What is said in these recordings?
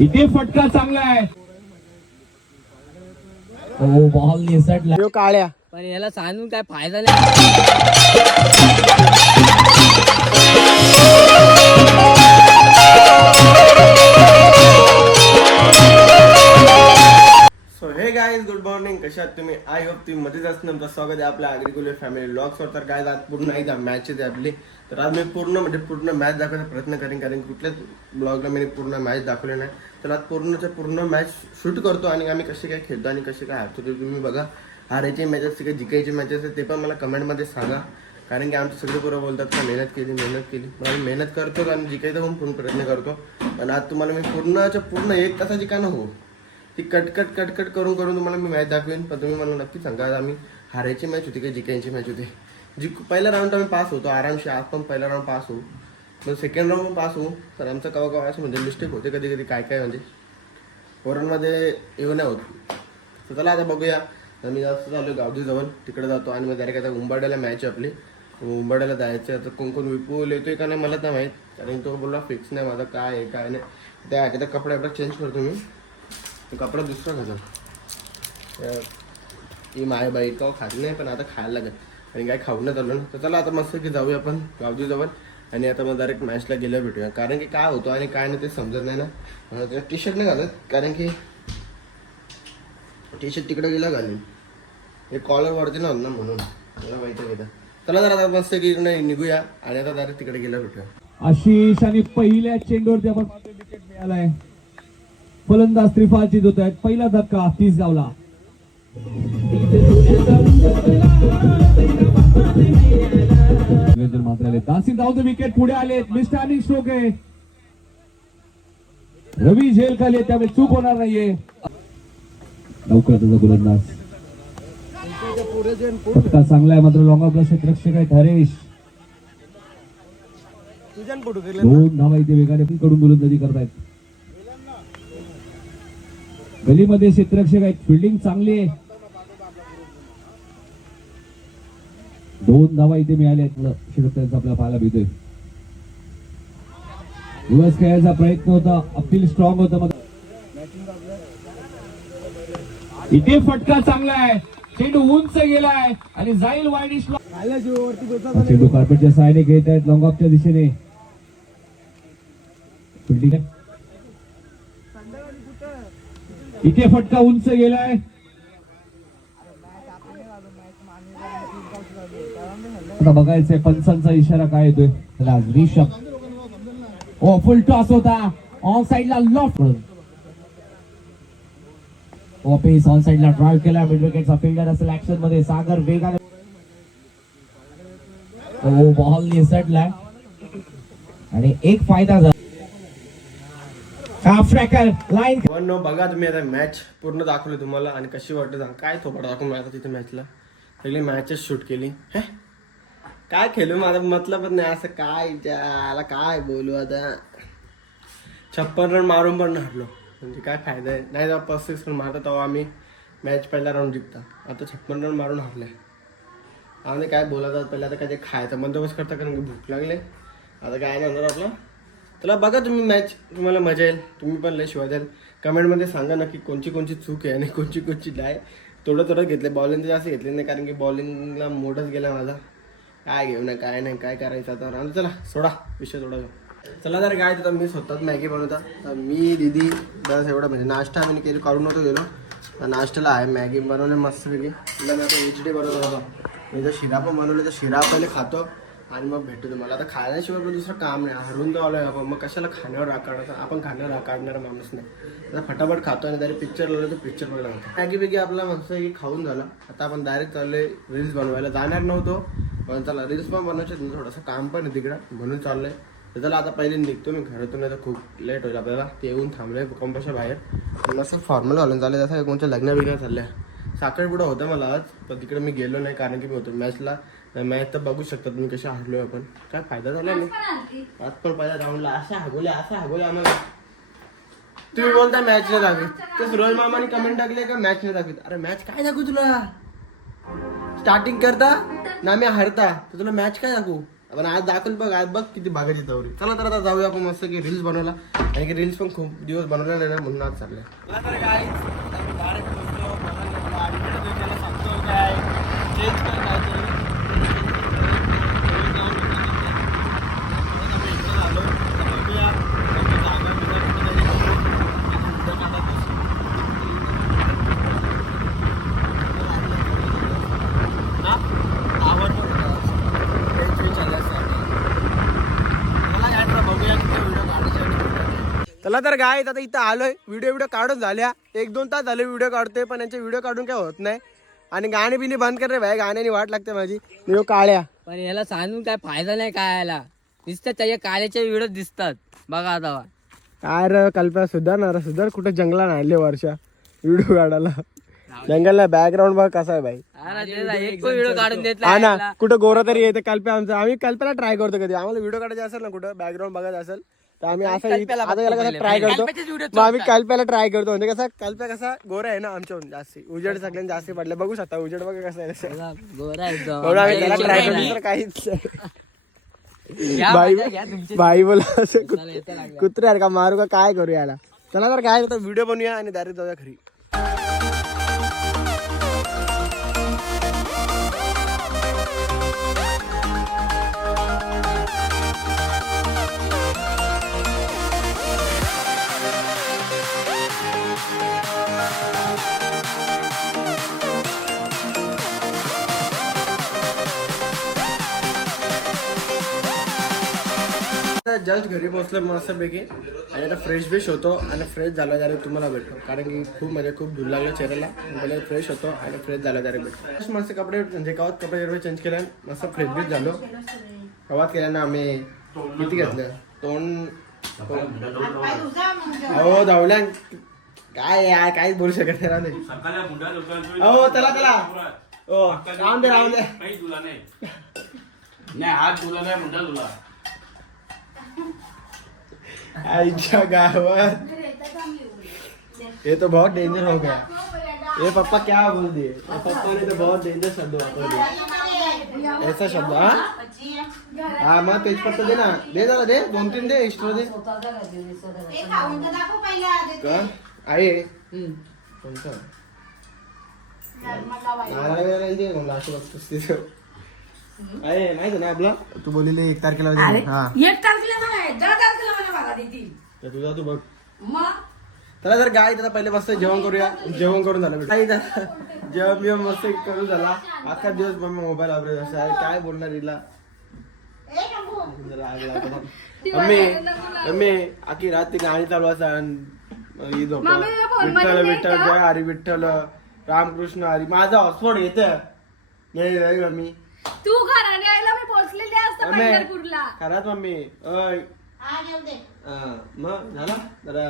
इथे फटका चांगला आहे. हो बॉल निसटला काळ्या पण याला सांगून काय फायदा नाही. सो हे गाईज गुड मॉर्निंग. कशा आहात तुम्ही? आय होप तुम्ही मध्येच असं तुमचं स्वागत आहे आपल्या ॲग्रिकल्चर फॅमिली ब्लॉग्सवर. तर गाईज आज पूर्ण एकदा मॅच आहे आपली. तर आज मी पूर्ण मॅच दाखवायचा प्रयत्न करेन, कारण कुठल्याच ब्लॉगला मी पूर्ण मॅच दाखवले नाही. तर आज पूर्ण मॅच शूट करतो आणि आम्ही कसे काय खेळतो आणि कसे काय हरतो ते तुम्ही बघा. हारायचे मॅचेस असते का जिकायचे मॅचेस असते ते पण मला कमेंटमध्ये सांगा, कारण की आमचे सगळे बरोबर बोलतात का मेहनत केली मग आम्ही मेहनत करतो आणि जिकायचा पण पूर्ण प्रयत्न करतो. आणि आज तुम्हाला मी पूर्ण 1 तासाची का हो ती कट करून तुम्हाला मी मॅच दाखवेन. पण तुम्ही मला नक्की सांगा आज आम्ही हारायची मॅच होती का जिकायची मॅच होती. पहिला राऊंड आम्ही पास होतो आरामशी. आज पण पहिला राऊंड पास होऊ, मग सेकंड राऊंड पण पास होऊ. तर आमचं कवा असं म्हणजे मिस्टेक होते कधी काय म्हणजे पोरांमध्ये येऊ नाही होत. तर चला आता बघूया. तर मी जास्त चालू गावदीजवळ तिकडे जातो आणि मग डायरेक्ट आता उंबाड्याला मॅच आपली. उंबाड्याला जायचं. आता कोण विपुल येतोय का नाही मला तर माहीत, कारण तो बोलला फिक्स नाही माझा काय आहे काय नाही. त्या एकदा कपडा चेंज करतो मी. कपडा दुसरा घालतो. ही माय बाई का खात नाही, पण आता खायला लागेल आणि काय खाऊ नाही चाललं ना. तर चला आता मस्त की जाऊया आपण गावदीजवळ आणि आता मग डायरेक्ट मॅचला गेल्या भेटूया. कारण की काय होतं आणि काय नाही ते समजत नाही ना. टी शर्ट नाही घालत, कारण की टी शर्ट तिकडे गेला घालीन, हे कॉलर वरती नव्हतं ना म्हणून मला माहिती घेता. चला जरा आता मस्त की निघूया आणि आता डायरेक्ट तिकडे गेल्या भेटूया. आशिष आणि पहिल्या चेंडूवरती आपण विकेट मिळालाय. फलंदाज त्रिफालची होत आहेत. पहिला धक्का 30 गावला. मात्र दासी धावते विकेट पुढे आले. मिस्टॅनिंग स्ट्रोक आहे. रवी झेल खाली, त्यामुळे चूक होणार नाहीये. लवकर त्याचा गोलंदाज फटका चांगला आहे, मात्र लॉंग ऑफला क्षेत्ररक्षक आहेत हरेश. 2 धावा इथे वेगाने कडून गोलंदाजी करतायत. गलीमध्ये क्षेत्ररक्षक आहेत. फिल्डिंग चांगली आहे. 2 धावा इथे मिळाल्या आहेत. आपल्याला पाहायला मिळतोय. दिवस खेळायचा प्रयत्न होता. अपील स्ट्रॉंग होता. इथे फटका चांगला आहे. चेंडू उंच गेलाय आणि जाईल वाईडिश. चेंडू कार्पेटच्या सहाय्याने घेत आहेत लॉंग ऑफच्या दिशेने. फिल्डिंग इथे फटका उंच गेलाय. आता बघायचंय पंचांचा इशारा काय येतोय. रिषभ फुल टॉस होता. ऑन साइडला लॉफ्ट ऑफिस ऑन साइडला ड्राइव्ह केला. मिड विकेटचा फिल्डर असेल ऍक्शन मध्ये. सागर वेगाने बॉल निसटलाय आणि एक फायदा झाला. लाईन बघा तुम्ही आता मॅच पूर्ण दाखवली तुम्हाला आणि कशी वाटते सांग. काय थोपडा दाखवून मी आता तिथे मॅचला सगळी मॅचेस शूट केली. काय खेळू माझा मतलबच नाही. असं काय बोलू आता. 56 रन मारून पण हरलो म्हणजे काय फायदा आहे. नाही जेव्हा 35 रन मारता तेव्हा आम्ही मॅच पहिला राऊंड जिंकता. आता 56 रन मारून हरले. आम्ही काय बोलतात पहिले आता काय खायचा बंदोबस्त करता, कारण की भूक लागले. आता काय नाही होणार आपलं. चला बघा तुम्ही मॅच, तुम्हाला मजा येईल. तुम्ही पण लय शिवाय द्याल. कमेंटमध्ये सांगा नक्की कोणची चूक आहे आणि कोणची नाही. थोडं घेतले. बॉलिंग तर जास्त घेतले नाही, कारण की बॉलिंगला मोठच गेला माझा. काय घेऊ ना काय नाही काय करायचं आता. चला सोडा विषय सोडा. चला जर काय तर मी स्वतःच मॅगी बनवता. तर मी दीदी बस एवढं म्हणजे नाश्ता आम्ही केली, काढून नव्हतो गेलो. नाश्त्याला आहे मॅगी बनवले मस्तपैकी. तिला मी आता HD बनवत होतो. मी जर शिरा पण बनवले तर शिरा पहिले खातो आणि मग भेटतो तुम्हाला. आता खाण्याशिवाय पण दुसरं काम नाही. हरून तर आलोय आपण, मग कशाला खाण्यावर राग काढायचा. आपण खाण्यावर राग काढणारा माणूस नाही. आता फटाफट खातो आणि डायरेक्ट पिक्चर लावलं तर पिक्चर बघायला लागतो. मॅगी पैकी आपला मस्त खाऊन झाला. आता आपण डायरेक्ट चाललोय रील्स बनवायला. जाणार नव्हतो पण चला रील्स पण बनवायचे. थोडंसं काम पण आहे तिकडं म्हणून चाललंय. तर चला आता पहिले निघतो मी घरातून, नाही तर खूप लेट होईल आपल्याला. ते येऊन थांबले कंपनीच्या बाहेर. मस्त फॉर्मल घालून चालले जसं कोणत्या लग्न चालल्या. साखरपुडा होता मला आज, पण तिकडे मी गेलो नाही कारण की मी होतो मॅचला. मॅच तर बघू शकता तुम्ही कशा हरलोय आपण. काय फायदा झाला नाही. आज पण पहिल्या राऊंडला अशा हागोल्या आम्हाला. तुम्ही बोलता मॅच नाही दाखवीत. ते सुरज मामाने कमेंट टाकले का मॅच नाही दाखवीत. अरे मॅच काय दाखवू तुला. स्टार्टिंग करता ना मी हरता तर तुला मॅच काय दाखवू. पण आज दाखवून बघ, आज बघ किती भागाची तवरी. चला तर आता जाऊया आपण मस्त की रील्स बनवला, आणि की रील्स पण खूप दिवस बनवल्या नाही ना, म्हणून आज चाललंय. चला तर काय आता इथं आलोय, व्हिडिओ काढून झाल्या, 1-2 तास झाले व्हिडिओ काढतोय, पण यांचे व्हिडिओ काढून काय होत नाही. आणि गाणी बिणी बंद कर रे भाई, गाण्यानी वाट लागते माझी. मी काळ्या पण याला सांगून काय फायदा नाही काय याला, दिसतात त्याच्या काल्याच्या व्हिडिओ दिसतात बघा आता. काय रे कल्पना, सुधार कुठे जंगला आणले वर्षा व्हिडिओ काढायला. जंगलला बॅकग्राऊंड बघ कसा आहे भाई. एक व्हिडिओ काढून देत हा ना, नाही. कुठं गोरा तरी येते कल्प्या आमचा. आम्ही कल्पना ट्राय करतो कधी आम्हाला व्हिडिओ काढायचे असेल ना, कुठं बॅकग्राऊंड बघायचं असेल तर आम्ही असं आता याला कसं ट्राय करतो. मग आम्ही कल्प्याला ट्राय करतो, म्हणजे कसं कल्प्या कसा गोरा आहे ना आमच्याहून जास्त, उजेड सगळ्यांनी जास्त पडले. बघू शकता उजेड बघा कसं आहे तसं. गोरा एकदम. एवढं आम्ही त्याला ट्राय करतो तर काहीच घ्या बाई माझ्या, घ्या तुमच्या. बाई बोला असं चला, येतं लागलं. कुत्रे आहे का मारू का काय करू याला. चला तर काय व्हिडिओ बनवूया आणि डायरेक्ट जाऊया घरी. जस्ट घरी पोहोचलो मस्तपैकी, आणि आता फ्रेश होतो आणि फ्रेश झाला डायरेक्ट तुम्हाला भेटतो, कारण की खूप धूळ लागले चेहऱ्याला. पहिले फ्रेश होतो आणि फ्रेश झाला डायरेक्ट भेटतो. मस्त कपडे म्हणजे कवात कपडे चेंज केले, मस्त फ्रेश झालो. कवात केल्यानं आम्ही किती घेतलं तोंड हो धावल्या. काय यार काहीच बोलू शकत नाही. हो चला हो राहून दे आईच्या गावात. ये तो बहुत डेंजर हो गया. ये पापा क्या बोल दिए, पापा ने तो बहुत डेंजर शब्द वापर दिए. ऐसा शब्द हा मग तेजपत्ता दे ना, दे जरा दे, 2-3 दे एक्स्ट्रा दे. आहे कोणतं आहे माहिती ना आपलं, तू बोललेले 1 तारखेला. हा 1 तारखेला नाही, 10 तारखेला मला बघा देतील. तुझा तू बघ. मग त्याला जर गाय त्याला पहिले मस्त जेवण करूया. जेवण करून झालं जेवण बिवण मस्त करून झाला. अख्खा दिवस मोबाईल वापरत असं आहे, काय बोलणार हिला. मम्मी आखी रात ती गाणी चालू असा, विठ्ठल विठ्ठल जय हरी विठ्ठल रामकृष्ण हरी. माझा हॉस्पॉट येत नाही मम्मी. तू घराने यायला मी पोहोचलेली असते पंढरपूरला. खरात मम्मी. अय मग झाला जरा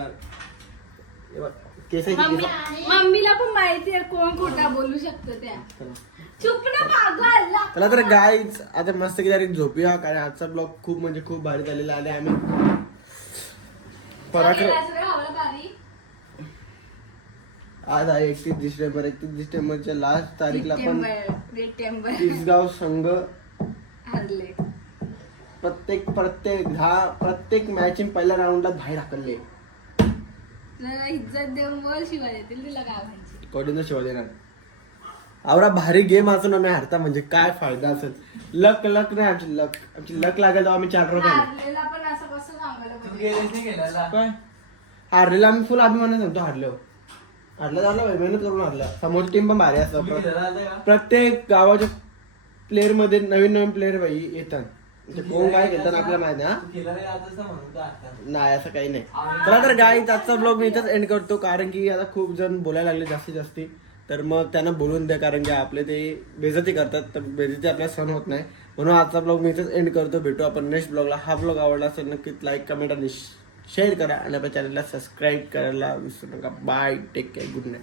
केस. मम्मीला पण माहिती आहे कोण खोटा बोलू शकतो त्या. चुप ना पागल. चला तर गाईच आता मस्त की डायरेक्ट झोपूया, कारण आजचा ब्लॉग खूप भारी झालेला आहे. आम्ही आज आहे 31 डिसेंबर. 31 डिसेंबरच्या लास्ट तारीखला पण तिसगाव संघ हरले. प्रत्येक मॅचिंग पहिल्या राऊंडला बाहेर हाकलले. इज्जत देऊन बोल, शिवाय देतील तुला गावांची. कोणीच शिवाय देणार. आवरा भारी गेम असून आम्ही हारता म्हणजे काय फायदा असेल. लक नाही आमची लक लागेल तर आम्ही 4 रुपये पण असं कसं सांगायला काय हारलेला आम्ही फुल अभिमान सांगतो. हारलं झालं मेहनत करून हारला. समोरची टीम पण भारी असतं. प्रत्येक गावाच्या प्लेअर मध्ये नवीन प्लेअर बाई येतात. म्हणजे कोण काय घेतात आपल्याला माहिती नाही, असं काही नाही. चला तर गाईज आजचा ब्लॉग मी इथंच एंड करतो, कारण की आता खूप जण बोलायला लागले जास्ती. तर मग त्यांना बोलून द्या, कारण की आपले ते बेइज्जती करतात, तर बेइज्जती आपल्याला सहन होत नाही. म्हणून आजचा ब्लॉग मी इथंच एंड करतो. भेटू आपण नेक्स्ट ब्लॉगला. हा ब्लॉग आवडला असेल नक्कीच लाईक कमेंट आणि शेअर करा, आणि आपल्या चॅनलला सबस्क्राईब करायला विसरू नका. Bye, take care, good night.